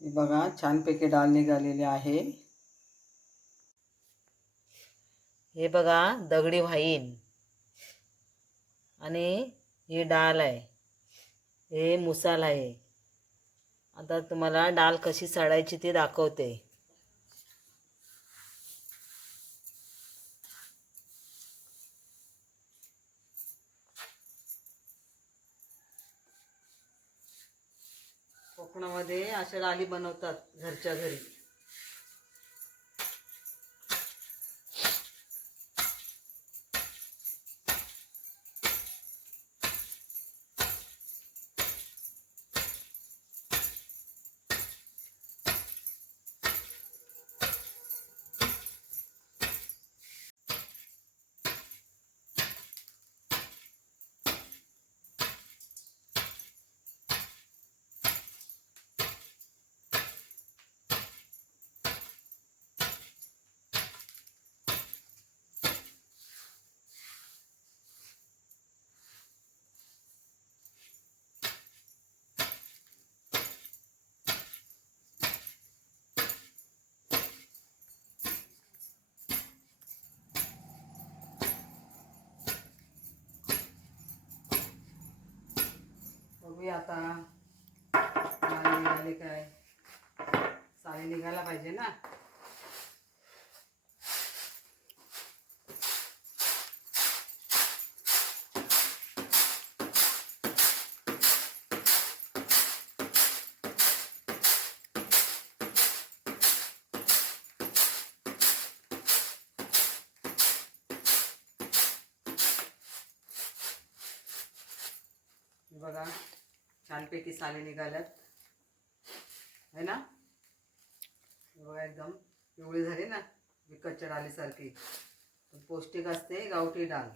हे बघा छानपैकी डाळ निघालेली आहे. हे बघा दगडी व्हाईन आणि ही डाळ आहे. हे मुसाल आहे. आता तुम्हाला डाळ कशी सडायची ते दाखवते. कोकणामध्ये अशा डाळी बनवतात घरच्या घरी. बघूया आता. डाळ निघाली काय? साली निघायला पाहिजे ना. बघा. छानपैकी साले निघाल्यात. है ना? बघा एकदम पिवळी झाली ना विकतच्या डाळीसारखी पौष्टिक असते गावठी डाळ.